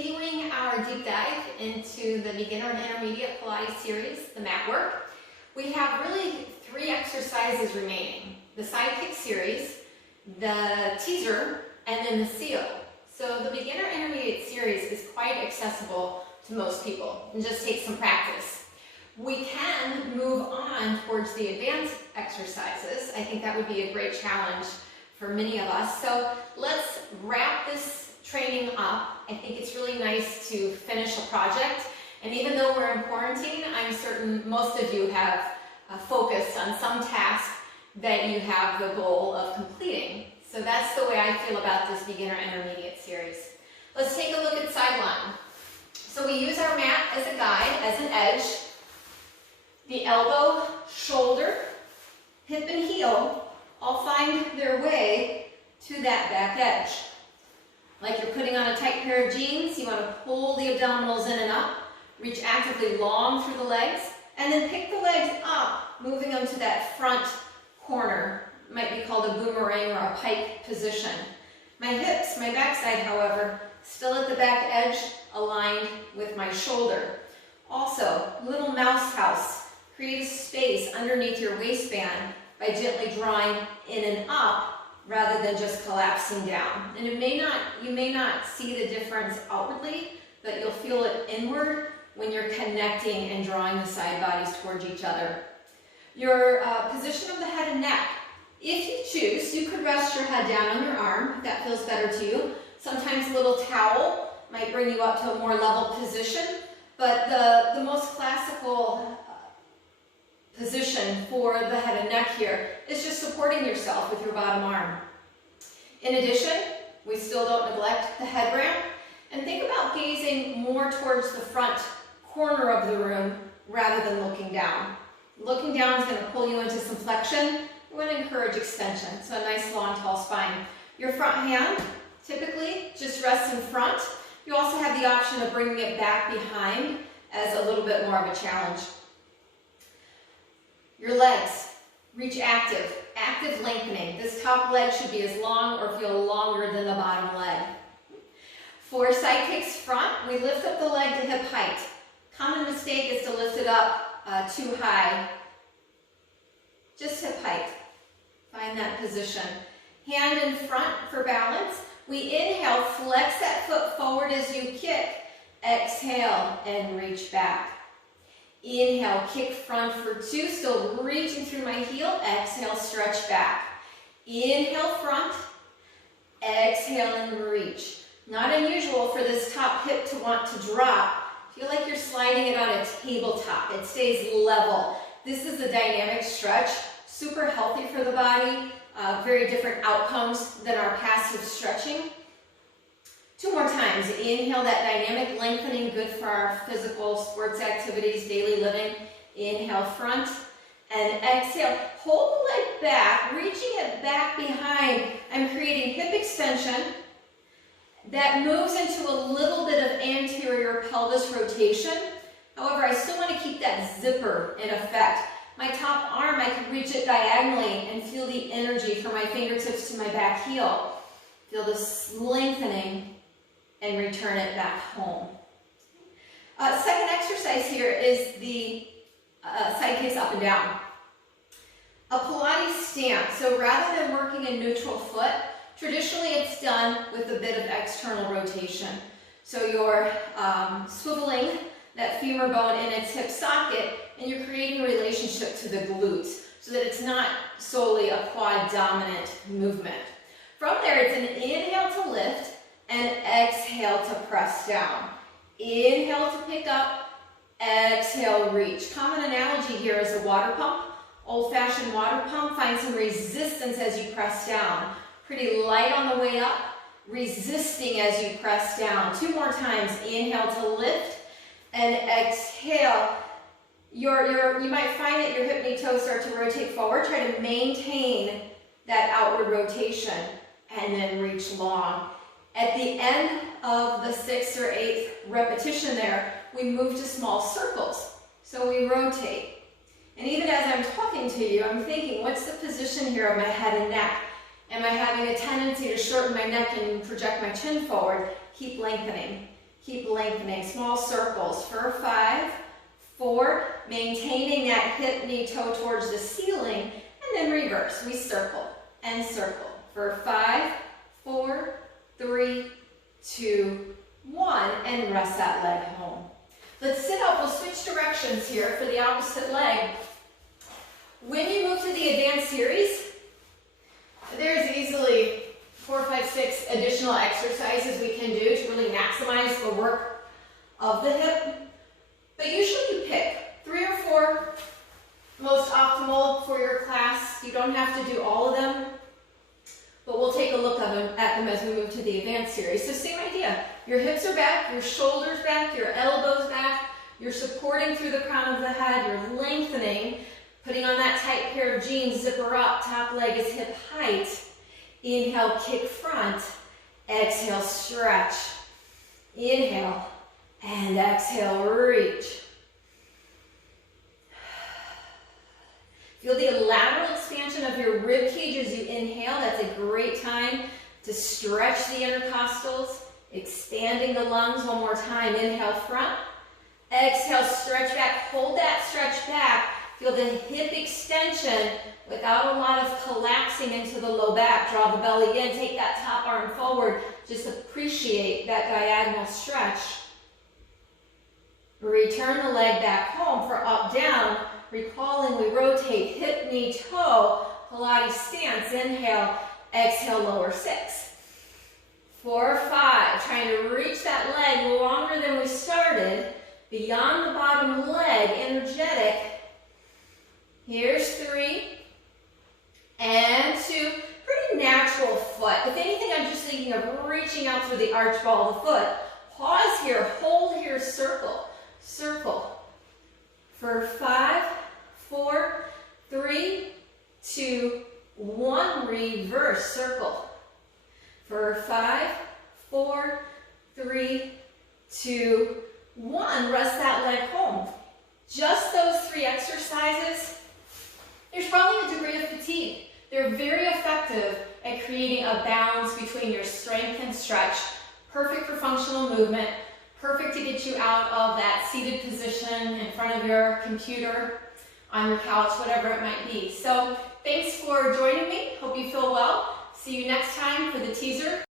continuing our deep dive into the beginner and intermediate Pilates series, the mat work. We have really 3 exercises remaining: the side kick series, the teaser, and then the seal. So the beginner intermediate series is quite accessible to most people and just takes some practice. We can move on towards the advanced exercises. I think that would be a great challenge for many of us. So let's wrap this training up. I think it's really nice to finish a project. And even though we're in quarantine, I'm certain most of you have focused on some task that you have the goal of completing. So that's the way I feel about this beginner intermediate series. Let's take a look at sideline. So we use our mat as a guide, as an edge. The elbow, shoulder, hip, and heel all find their way to that back edge. Like you're putting on a tight pair of jeans, you want to pull the abdominals in and up, reach actively long through the legs, and then pick the legs up, moving them to that front corner. It might be called a boomerang or a pike position. My hips, my backside, however, still at the back edge, aligned with my shoulder. Also, little mouse house. Create a space underneath your waistband by gently drawing in and up rather than just collapsing down. And you may not see the difference outwardly, but you'll feel it inward when you're connecting and drawing the side bodies towards each other. Your position of the head and neck. If you choose, you could rest your head down on your arm if that feels better to you. Sometimes a little towel might bring you up to a more level position, but the most classical position for the head and neck here is just supporting yourself with your bottom arm. In addition, we still don't neglect the head ramp, and think about gazing more towards the front corner of the room rather than looking down. Looking down is going to pull you into some flexion. We want to encourage extension, so a nice long tall spine. Your front hand typically just rests in front. You also have the option of bringing it back behind as a little bit more of a challenge. Your legs, reach active lengthening. This top leg should be as long or feel longer than the bottom leg. For side kicks front, we lift up the leg to hip height. Common mistake is to lift it up too high. Just hip height. Find that position. Hand in front for balance. We inhale, flex that foot forward as you kick. Exhale and reach back. Inhale, kick front for 2, still reaching through my heel. Exhale, stretch back. Inhale, front. Exhale and reach. Not unusual for this top hip to want to drop. Feel like you're sliding it on a tabletop. It stays level. This is a dynamic stretch, super healthy for the body, very different outcomes than our passive stretching. 2 more times. Inhale, that dynamic lengthening, good for our physical sports activities, daily living. Inhale, front, and exhale. Hold the leg back, reaching it back behind. I'm creating hip extension that moves into a little bit of anterior pelvis rotation. However, I still want to keep that zipper in effect. My top arm, I can reach it diagonally and feel the energy from my fingertips to my back heel. Feel this lengthening and return it back home. Second exercise here is the side kicks up and down. A Pilates stance. So rather than working a neutral foot, traditionally it's done with a bit of external rotation. So you're swiveling that femur bone in its hip socket, and you're creating a relationship to the glutes so that it's not solely a quad dominant movement. From there, it's an inhale to lift and exhale to press down. Inhale to pick up, exhale, reach. Common analogy here is a water pump. Old-fashioned water pump. Find some resistance as you press down. Pretty light on the way up, resisting as you press down. 2 more times. Inhale to lift and exhale. You might find that your hip knee toes start to rotate forward. Try to maintain that outward rotation and then reach long. At the end of the 6th or 8th repetition there, we move to small circles. So we rotate. And even as I'm talking to you, I'm thinking, what's the position here of my head and neck? Am I having a tendency to shorten my neck and project my chin forward? Keep lengthening. Keep lengthening, small circles for 5, 4, maintaining that hip, knee, toe towards the ceiling, and then reverse. We circle and circle for 5, 4, 3, 2, 1, and rest that leg home. Let's sit up. We'll switch directions here for the opposite leg. When you move to the advanced series, there's easily 4, 5, 6 additional exercises we can do to really maximize the work of the hip. But usually you pick 3 or 4 most optimal for your class. You don't have to do all of them, but we'll take a look at them as we move to the advanced series. So same idea. Your hips are back, your shoulders back, your elbows back. You're supporting through the crown of the head. You're lengthening, putting on that tight pair of jeans, zipper up, top leg is hip height. Inhale, kick front. Exhale, stretch. Inhale, and exhale, reach. Feel the lateral expansion of your rib cage as you inhale. That's a great time to stretch the intercostals, expanding the lungs. One more time. Inhale, front. Exhale, stretch back. Hold that stretch back. Feel the hip extension without a lot of collapsing into the low back. Draw the belly in. Take that top arm forward. Just appreciate that diagonal stretch. Return the leg back home for up, down. Recalling, we rotate hip, knee, toe. Pilates stance. Inhale, exhale, lower 6. 4, 5. Trying to reach that leg longer than we started. Beyond the bottom leg, energetic. Here's 3 and 2. Pretty natural foot. If anything, I'm just thinking of reaching out through the arch ball of the foot. Pause here, hold here, circle. Circle. For 5, 4, 3, 2, 1. Reverse circle. For 5, 4, 3, 2, 1. Rest that leg home. Just those 3 exercises. There's probably a degree of fatigue. They're very effective at creating a balance between your strength and stretch. Perfect for functional movement. Perfect to get you out of that seated position in front of your computer, on your couch, whatever it might be. So thanks for joining me. Hope you feel well. See you next time for the teaser.